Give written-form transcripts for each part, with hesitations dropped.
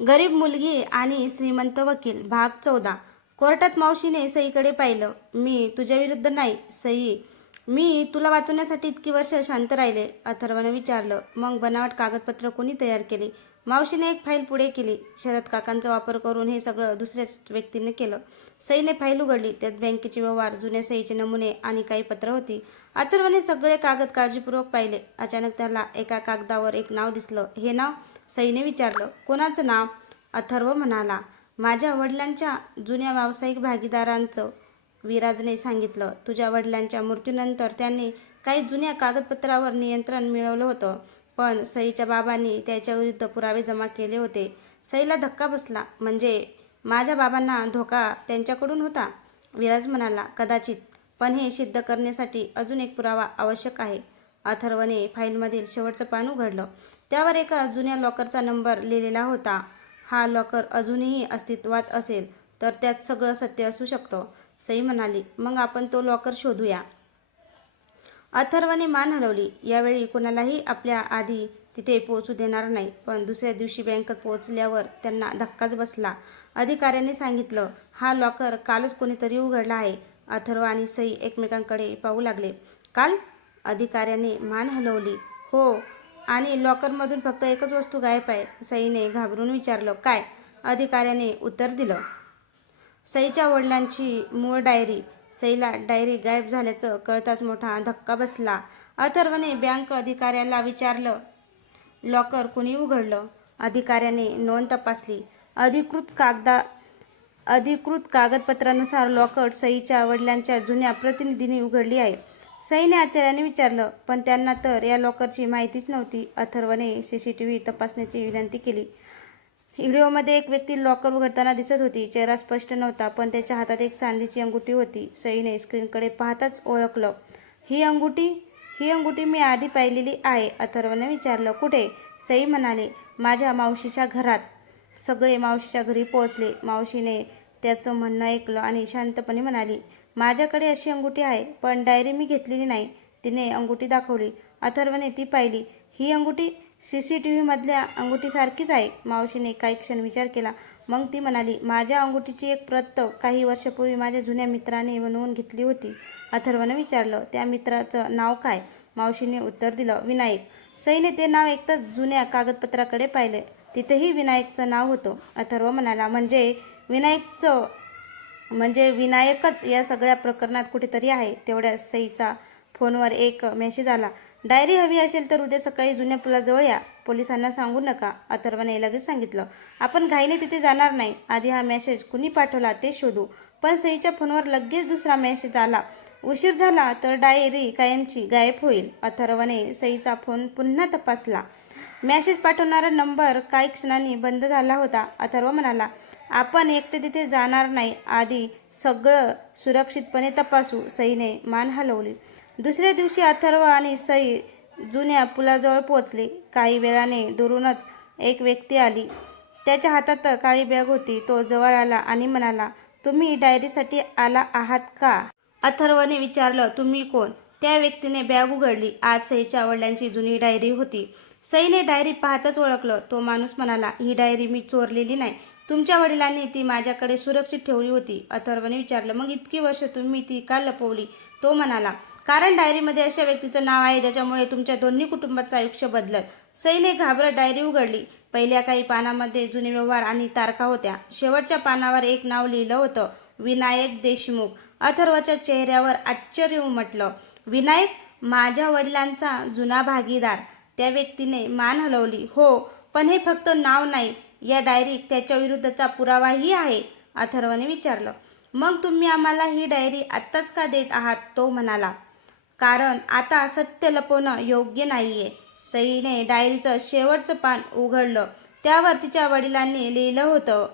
गरीब मुलगी आणि श्रीमंत वकील भाग 14. कोर्टात मावशीने सईकडे पाहिलं. मी तुझ्या विरुद्ध नाही सई. मी तुला वाचवण्यासाठी इतकी वर्ष शांत राहिले. अथर्वने विचारलं. मग बनावट कागदपत्र कोणी तयार केली? मावशीने एक फाईल पुढे केली. शरद काकांचा वापर करून हे सगळं दुसऱ्याच व्यक्तीने केलं. सईने फाईल उघडली. त्यात बँकेचे व्यवहार, जुन्या सईचे नमुने आणि काही पत्र होती. अथर्वने सगळे कागद काळजीपूर्वक पाहिले. अचानक त्याला एका कागदावर एक नाव दिसलं. हे नाव? सईने विचारलं. कोणाचं नाव? अथर्व म्हणाला. माझ्या वडिलांच्या जुन्या व्यावसायिक भागीदारांचं. विराजने सांगितलं. तुझ्या वडिलांच्या मृत्यूनंतर त्यांनी काही जुन्या कागदपत्रावर नियंत्रण मिळवलं होतं, पण सईच्या बाबांनी त्याच्याविरुद्ध पुरावे जमा केले होते. सईला धक्का बसला. म्हणजे माझ्या बाबांना धोका त्यांच्याकडून होता? विराज म्हणाला. कदाचित, पण हे सिद्ध करण्यासाठी अजून एक पुरावा आवश्यक आहे. अथर्वने फाईलमधील शेवटचं पान उघडलं. त्यावर एका जुन्या लॉकरचा नंबर लिहिलेला होता. हा लॉकर अजूनही अस्तित्वात असेल तर त्यात सगळं सत्य असू शकतं. सई म्हणाली. मग आपण तो लॉकर शोधूया. अथर्वने मान हलवली. यावेळी कोणालाही आपल्या आधी तिथे पोहोचू देणार नाही. पण दुसऱ्या दिवशी बँकेत पोहोचल्यावर त्यांना धक्काच बसला. अधिकाऱ्यांनी सांगितलं. हा लॉकर कालच कोणीतरी उघडला आहे. अथर्व आणि सई एकमेकांकडे पाहू लागले. काल? अधिकाऱ्याने मान हलवली. हो, आणि लॉकरमधून फक्त एकच वस्तू गायब आहे. सईने घाबरून विचारलं. काय? अधिकाऱ्याने उत्तर दिलं. सईच्या वडिलांची मूळ डायरी. सईला डायरी गायब झाल्याचं कळताच मोठा धक्का बसला. अथर्वने बँक अधिकाऱ्याला विचारलं. लॉकर कुणी उघडलं? अधिकाऱ्याने नोंद तपासली. अधिकृत कागदपत्रानुसार लॉकर सईच्या वडिलांच्या जुन्या प्रतिनिधींनी उघडली आहे. सईने आश्चर्याने विचारलं. पण त्यांना तर या लॉकरची माहितीच नव्हती. अथर्वने CCTV तपासण्याची विनंती केली. व्हिडिओमध्ये एक व्यक्ती लॉकर उघडताना दिसत होती. चेहरा स्पष्ट नव्हता, पण त्याच्या हातात एक चांदीची अंगठी होती. सईने स्क्रीनकडे पाहताच ओळखलं. ही अंगठी मी आधी पाहिलेली आहे. अथर्वने विचारलं. कुठे? सई म्हणाले. माझ्या मावशीच्या घरात. सगळे मावशीच्या घरी पोहोचले. मावशीने त्याचं म्हणणं ऐकलं आणि शांतपणे म्हणाली. माझ्याकडे अशी अंगठी आहे, पण डायरी मी घेतलेली नाही. तिने अंगठी दाखवली. अथर्वने ती पाहिली. ही अंगठी CCTV मधल्या अंगठीसारखीच आहे. मावशीने काही क्षण विचार केला. मग ती म्हणाली. माझ्या अंगठीची एक प्रत काही वर्षापूर्वी माझ्या जुन्या मित्राने बनवून घेतली होती. अथर्वने विचारलं. त्या मित्राचं नाव काय? मावशीने उत्तर दिलं. विनायक. सईने ते नाव ऐकताच जुन्या कागदपत्राकडे पाहिले. तिथेही विनायकचं नाव होतं. अथर्व म्हणाला. म्हणजे विनायकच या सगळ्या प्रकरणात कुठेतरी आहे. तेवढ्या सईचा फोनवर एक मेसेज आला. डायरी हवी असेल तर उद्या सकाळी जुन्या पुलाजवळ या. पोलिसांना सांगू नका. अथर्वने लगेच सांगितलं. आपण घाईने तिथे जाणार नाही. आधी हा मेसेज कुणी पाठवला ते शोधू. पण सईच्या फोनवर लगेच दुसरा मेसेज आला. उशीर झाला तर डायरी कायमची गायब होईल. अथर्वने सईचा फोन पुन्हा तपासला. मेसेज पाठवणारा नंबर काही क्षणांनी बंद झाला होता. अथर्व म्हणाला. आपण एकटे तिथे जाणार नाही. आधी सगळं सुरक्षितपणे तपासू. सईने मान हलवली. दुसऱ्या दिवशी अथर्व आणि सई जुन्या पुलाजवळ पोहोचले. काही वेळाने दुरूनच एक व्यक्ती आली. त्याच्या हातात काळी बॅग होती. तो जवळ आला आणि म्हणाला. तुम्ही डायरीसाठी आला आहात का? अथर्वने विचारलं. तुम्ही कोण? त्या व्यक्तीने बॅग उघडली. आज सईच्या वडिलांची जुनी डायरी होती. सईने डायरी पाहताच ओळखलं. तो माणूस म्हणाला. ही डायरी मी चोरलेली नाही. तुमच्या वडिलांनी ती माझ्याकडे सुरक्षित ठेवली होती. अथर्वने विचारलं. मग इतकी वर्ष तुम्ही ती का लपवली? तो म्हणाला. कारण डायरीमध्ये अशा व्यक्तीचं नाव आहे ज्याच्यामुळे तुमच्या दोन्ही कुटुंबाचं आयुष्य बदललं. सईने घाबरत डायरी उघडली. पहिल्या काही पानामध्ये जुने व्यवहार आणि तारखा होत्या. शेवटच्या पानावर एक नाव लिहिलं होतं. विनायक देशमुख. अथर्वच्या चेहऱ्यावर आश्चर्य उमटलं. विनायक? माझ्या वडिलांचा जुना भागीदार? त्या व्यक्तीने मान हलवली. हो, पण हे फक्त नाव नाही. या डायरीत त्याच्या विरुद्धचा पुरावाही आहे. अथर्वने विचारलं. मग तुम्ही आम्हाला ही डायरी आत्ताच का देत आहात? तो म्हणाला. कारण आता सत्य लपवणं योग्य नाहीये. सईने डायरीचं शेवटचं पान उघडलं. त्यावर तिच्या वडिलांनी लिहिलं होतं.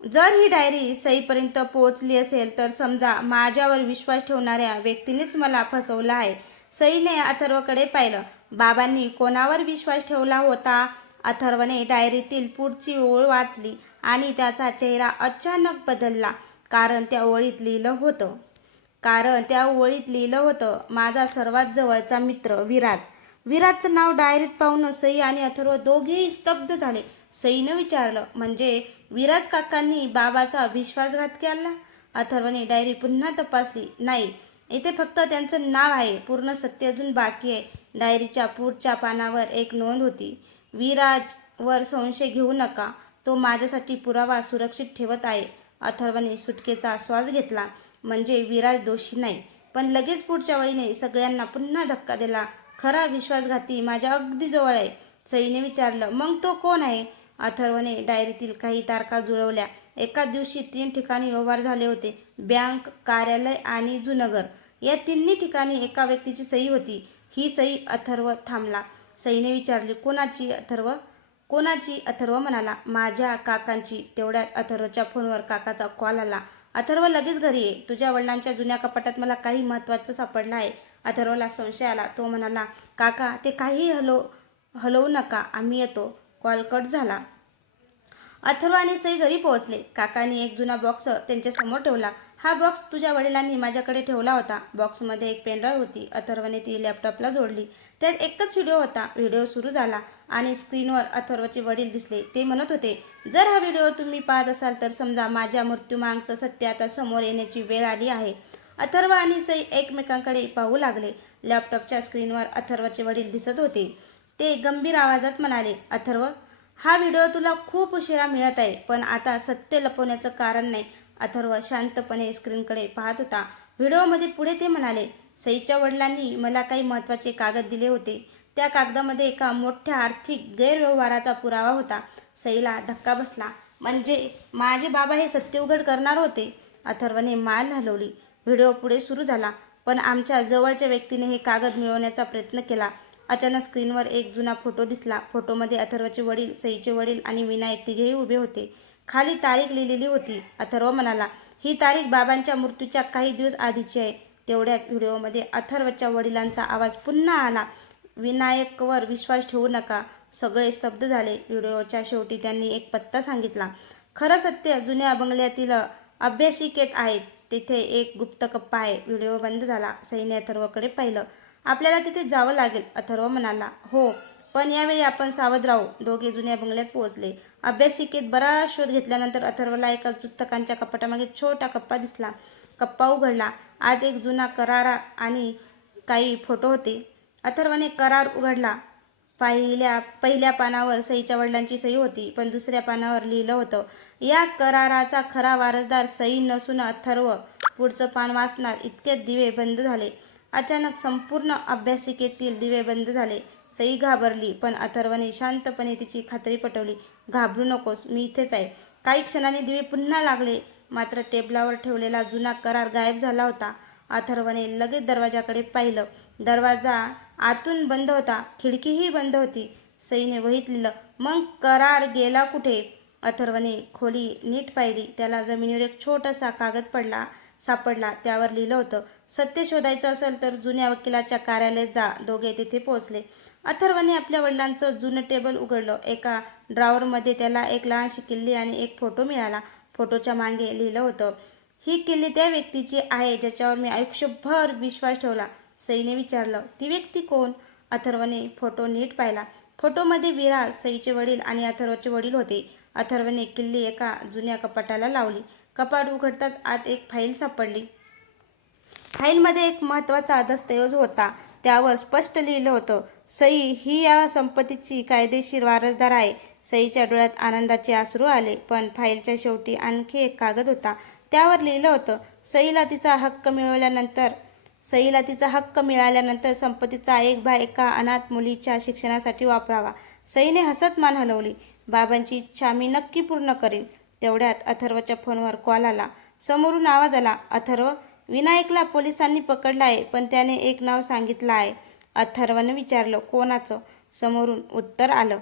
जर ही डायरी सईपर्यंत पोहोचली असेल तर समजा माझ्यावर विश्वास ठेवणाऱ्या व्यक्तीनेच मला फसवलं आहे. सईने अथर्वकडे पाहिलं. बाबांनी कोणावर विश्वास ठेवला होता? अथर्वने डायरीतील पुढची ओळ वाचली आणि त्याचा चेहरा अचानक बदलला. कारण त्या ओळीत लिहिलं होतं. माझा सर्वात जवळचा मित्र विराज. विराजचं नाव डायरीत पाहून सई आणि अथर्व दोघेही स्तब्ध झाले. सईनं विचारलं. म्हणजे विराज काकांनी बाबाचा विश्वासघात केला? अथर्वने डायरी पुन्हा तपासली. नाही, इथे फक्त त्यांचं नाव आहे, पूर्ण सत्य अजून बाकी आहे. डायरीच्या पुढच्या पानावर एक नोंद होती. विराजवर संशय घेऊ नका, तो माझ्यासाठी पुरावा सुरक्षित ठेवत आहे. अथर्वने सुटकेचा श्वास घेतला. म्हणजे विराज दोषी नाही. पण लगेच पुढच्या वेळीने सगळ्यांना पुन्हा धक्का दिला. खरा विश्वासघाती माझ्या अगदी जवळ आहे. सईने विचारलं. मग तो कोण आहे? अथर्वने डायरीतील काही तारखा जुळवल्या. एकाच दिवशी 3 ठिकाणी व्यवहार झाले होते. बँक, कार्यालय आणि जुनगर. या तिन्ही ठिकाणी एका व्यक्तीची सही होती. ही सही. अथर्व थांबला. सईने विचारले. कोणाची? अथर्व म्हणाला. माझ्या काकांची. तेवढ्यात अथर्वच्या फोनवर काकाचा कॉल आला. अथर्व, लगेच घरी ये. तुझ्या वडिलांच्या जुन्या कपाटात मला काही महत्त्वाचं सापडलं आहे. अथर्वला संशय आला. तो म्हणाला. काका, ते काही हलवू नका, आम्ही येतो. कॉल कट झाला. अथर्व आणि सई घरी पोहोचले. काकांनी एक जुना बॉक्स त्यांच्यासमोर ठेवला. हा बॉक्स तुझ्या वडिलांनी माझ्याकडे ठेवला होता. बॉक्समध्ये एक पेनड्राईव्ह होती. अथर्वने ती लॅपटॉपला जोडली. त्यात एकच व्हिडिओ होता. व्हिडिओ सुरू झाला आणि स्क्रीनवर अथर्वचे वडील दिसले. ते म्हणत होते. जर हा व्हिडिओ तुम्ही पाहत असाल तर समजा माझ्या मृत्यूमागचं सत्य आता समोर येण्याची वेळ आली आहे. अथर्व आणि सई एकमेकांकडे पाहू लागले. लॅपटॉपच्या स्क्रीनवर अथर्वचे वडील दिसत होते. ते गंभीर आवाजात म्हणाले. अथर्व, हा व्हिडिओ तुला खूप उशिरा मिळत आहे, पण आता सत्य लपवण्याचं कारण नाही. अथर्व शांतपणे स्क्रीनकडे पाहत होता. व्हिडिओमध्ये पुढे ते म्हणाले. सईच्या वडिलांनी मला काही महत्त्वाचे कागद दिले होते. त्या कागदामध्ये एका मोठ्या आर्थिक गैरव्यवहाराचा पुरावा होता. सईला धक्का बसला. म्हणजे माझे बाबा हे सत्य उघड करणार होते? अथर्वने मान हलवली. व्हिडिओ पुढे सुरू झाला. पण आमच्या जवळच्या व्यक्तीने हे कागद मिळवण्याचा प्रयत्न केला. अचानक स्क्रीनवर एक जुना फोटो दिसला. फोटोमध्ये अथर्वचे वडील, सईचे वडील आणि विनायक तिघेही उभे होते. खाली तारीख लिहिलेली होती. अथर्व म्हणाला. ही तारीख बाबांच्या मृत्यूच्या काही दिवस आधीची आहे. तेवढ्यात व्हिडिओमध्ये अथर्वच्या वडिलांचा आवाज पुन्हा आला. विनायकवर विश्वास ठेवू नका. सगळे स्तब्ध झाले. व्हिडिओच्या शेवटी त्यांनी एक पत्ता सांगितला. खरं सत्य जुन्या बंगल्यातील अभ्यासिकेत आहे. तिथे एक गुप्त कप्पा आहे. व्हिडिओ बंद झाला. सईने अथर्वकडे पाहिलं. आपल्याला तिथे जावं लागेल. अथर्व म्हणाला. हो, पण यावेळी आपण सावध राहू. दोघे जुन्या बंगल्यात पोहोचले. अभ्यासिकेत बराच शोध घेतल्यानंतर अथर्वला एका पुस्तकांच्या कपाटामागे छोटा कप्पा दिसला. कप्पा उघडला. आत एक जुना करार आणि काही फोटो होते. अथर्वने करार उघडला. पहिल्या पानावर सईच्या वडिलांची सही होती, पण दुसऱ्या पानावर लिहिलं होतं. या कराराचा खरा वारसदार सई नसून अथर्व. पुढचं पान वाचणार इतकेच दिवे बंद झाले. अचानक संपूर्ण अभ्यासिकेतील दिवे बंद झाले. सई घाबरली, पण अथर्वने शांतपणे तिची खात्री पटवली. घाबरू नकोस, मी इथेच आहे. काही क्षणांनी दिवे पुन्हा लागले. मात्र टेबलावर ठेवलेला जुना करार गायब झाला होता. अथर्वने लगेच दरवाजाकडे पाहिलं. दरवाजा आतून बंद होता. खिडकीही बंद होती. सईने वहीत लिहिलं. मग करार गेला कुठे? अथर्वने खोली नीट पाहिली. त्याला जमिनीवर एक छोटासा कागद सापडला. त्यावर लिहिलं होतं. सत्य शोधायचं असेल तर जुन्या वकिलाच्या कार्यालयात जा. दोघे तिथे पोहोचले. अथर्वने आपल्या वडिलांचं जुनं टेबल उघडलं. एका ड्रॉवरमध्ये त्याला एक लहानशी किल्ली आणि एक फोटो मिळाला. फोटोच्या मागे लिहिलं होतं. ही किल्ली त्या व्यक्तीची आहे ज्याच्यावर मी आयुष्यभर विश्वास ठेवला. सईने विचारलं. ती व्यक्ती कोण? अथर्वने फोटो नीट पाहिला. फोटोमध्ये विराज, सईचे वडील आणि अथर्वचे वडील होते. अथर्वने किल्ली एका जुन्या कपाटाला लावली. कपाट उघडताच आत एक फाईल सापडली. फाईलमध्ये एक महत्त्वाचा दस्तऐवज होता. त्यावर स्पष्ट लिहिलं होतं. सई ही या संपत्तीची कायदेशीर वारसदार आहे. सईच्या डोळ्यात आनंदाचे अश्रू आले. पण फाईलच्या शेवटी आणखी एक कागद होता. त्यावर लिहिलं होतं. सईला तिचा हक्क मिळाल्यानंतर संपत्तीचा एक भाग एका अनाथ मुलीच्या शिक्षणासाठी वापरावा. सईने हसत मान हलवली. बाबांची इच्छा मी नक्की पूर्ण करीन. तेवढ्यात अथर्वच्या फोनवर कॉल आला. समोरून आवाज आला. अथर्व, विनायकला पोलिसांनी पकडलं आहे, पण त्याने एक नाव सांगितलं आहे. अथर्वने विचारलं. कोणाचं? समोरून उत्तर आलं.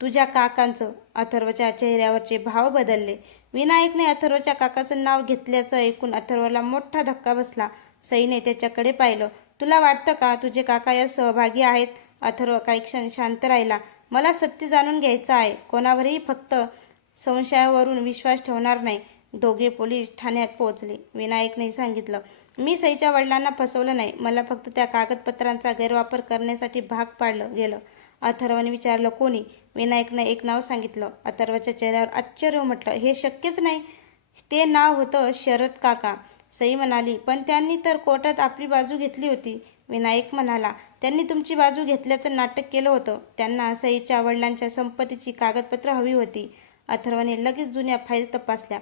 तुझ्या काकांचं. अथर्वच्या चेहऱ्यावरचे भाव बदलले. विनायकने अथर्वच्या काकाचं नाव घेतल्याचं ऐकून अथर्वला मोठा धक्का बसला. सईने त्याच्याकडे पाहिलं. तुला वाटतं का तुझे काका यात सहभागी आहेत? अथर्व काही क्षण शांत राहिला. मला सत्य जाणून घ्यायचं आहे. कोणावरही फक्त संशयावरून विश्वास ठेवणार नाही. दोघे पोलीस ठाण्यात पोहोचले. विनायकने सांगितलं. मी सईच्या वडिलांना फसवलं नाही. मला फक्त त्या कागदपत्रांचा गैरवापर करण्यासाठी भाग पाडलं गेलं. अथर्वने विचारलं. कोणी? विनायकनं एक नाव सांगितलं. अथर्वच्या चेहऱ्यावर आश्चर्य उमटलं. हे शक्यच नाही. ते नाव होतं शरद काका. सई म्हणाली, पण त्यांनी तर कोर्टात आपली बाजू घेतली होती. विनायक म्हणाला, त्यांनी तुमची बाजू घेतल्याचं नाटक केलं होतं. त्यांना सईच्या वडिलांच्या संपत्तीची कागदपत्र हवी होती. अथर्वने लगेच जुन्या फाईल तपासल्या.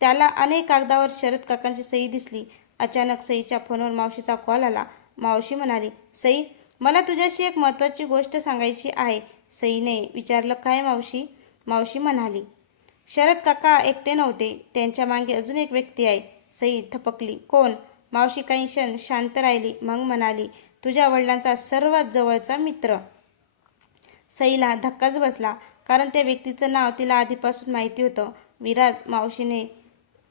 त्याला अनेक कागदावर शरद काकांची सई दिसली. अचानक सईच्या फोनवर मावशीचा कॉल आला. मावशी म्हणाली, सई, मला तुझ्याशी एक महत्त्वाची गोष्ट सांगायची आहे. सईने विचारलं, काय मावशी? मावशी म्हणाली, शरद काका एकटे नव्हते. त्यांच्या मागे अजून एक व्यक्ती आहे. सई थपकली. कोण? मावशी काही क्षण शांत राहिली. मग म्हणाली, तुझ्या वडिलांचा सर्वात जवळचा मित्र. सईला धक्काच बसला, कारण त्या व्यक्तीचं नाव तिला आधीपासून माहिती होतं. विराज. मावशीने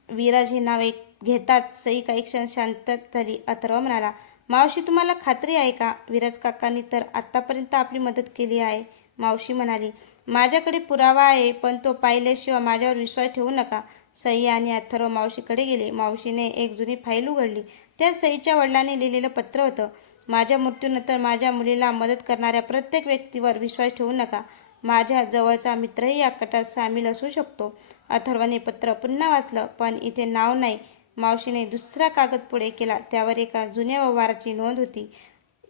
विराज हे नाव घेताच सई काही क्षण शांत झाली. अथर्व म्हणाला, मावशी, तुम्हाला खात्री आहे का? विराज काकांनी तर आत्तापर्यंत आपली मदत केली आहे. मावशी म्हणाली, माझ्याकडे पुरावा आहे, पण तो पाहिल्याशिवाय माझ्यावर विश्वास ठेवू नका. सई आणि अथर्व मावशीकडे गेले. मावशीने एक जुनी फाईल उघडली. त्यात सईच्या वडिलांनी लिहिलेलं पत्र होतं. माझ्या मृत्यूनंतर माझ्या मुलीला मदत करणाऱ्या प्रत्येक व्यक्तीवर विश्वास ठेवू नका. माझ्या जवळचा मित्रही या कटात सामील असू शकतो. अथर्वने पत्र पुन्हा वाचलं, पण इथे नाव नाही. मावशीने दुसरा कागद पुढे केला. त्यावर एका जुन्या व्यवहाराची नोंद होती.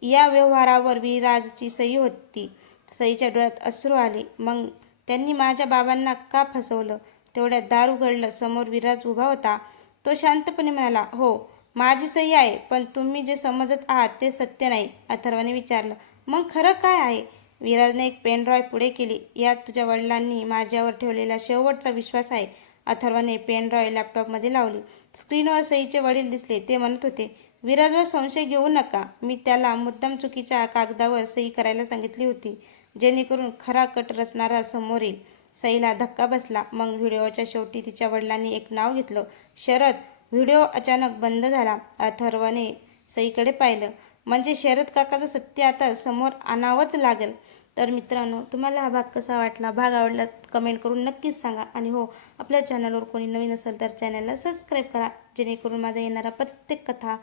या व्यवहारावर विराजची सही होती. सईच्या डोळ्यात अश्रू आले. मग त्यांनी माझ्या बाबांना का फसवलं? तेवढ्यात दार उघडलं. समोर विराज उभा होता. तो शांतपणे म्हणाला, हो, माझी सही आहे, पण तुम्ही जे समजत आहात ते सत्य नाही. अथर्वने विचारलं, मग खरं काय आहे? विराजने एक पेन ड्राईव्ह पुढे केली. यात तुझ्या वडिलांनी माझ्यावर ठेवलेला शेवटचा विश्वास आहे. अथर्वने पेन ड्राईव्ह लॅपटॉपमध्ये लावली. स्क्रीनवर सईचे वडील दिसले. ते म्हणत होते, विराजवर संशय घेऊ नका. मी त्याला मुद्दाम चुकीच्या कागदावर सही करायला सांगितली होती, जेणेकरून खरा कट रचणारा समोर येईल. सईला धक्का बसला. मग व्हिडिओच्या शेवटी तिच्या वडिलांनी एक नाव घेतलं, शरद. व्हिडिओ अचानक बंद झाला. अथर्वने सईकडे पाहिलं. म्हणजे शरद काकाचं सत्य आता समोर आणावंच लागेल. तर मित्रांनो, तुम्हाला हा भाग कसा वाटला? भाग आवडला कमेंट करून नक्कीच सांगा. आणि हो, आपल्या चॅनलवर कोणी नवीन असेल तर चॅनलला सबस्क्राईब करा, जेणेकरून माझा येणारा प्रत्येक कथा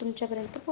तुमच्यापर्यंत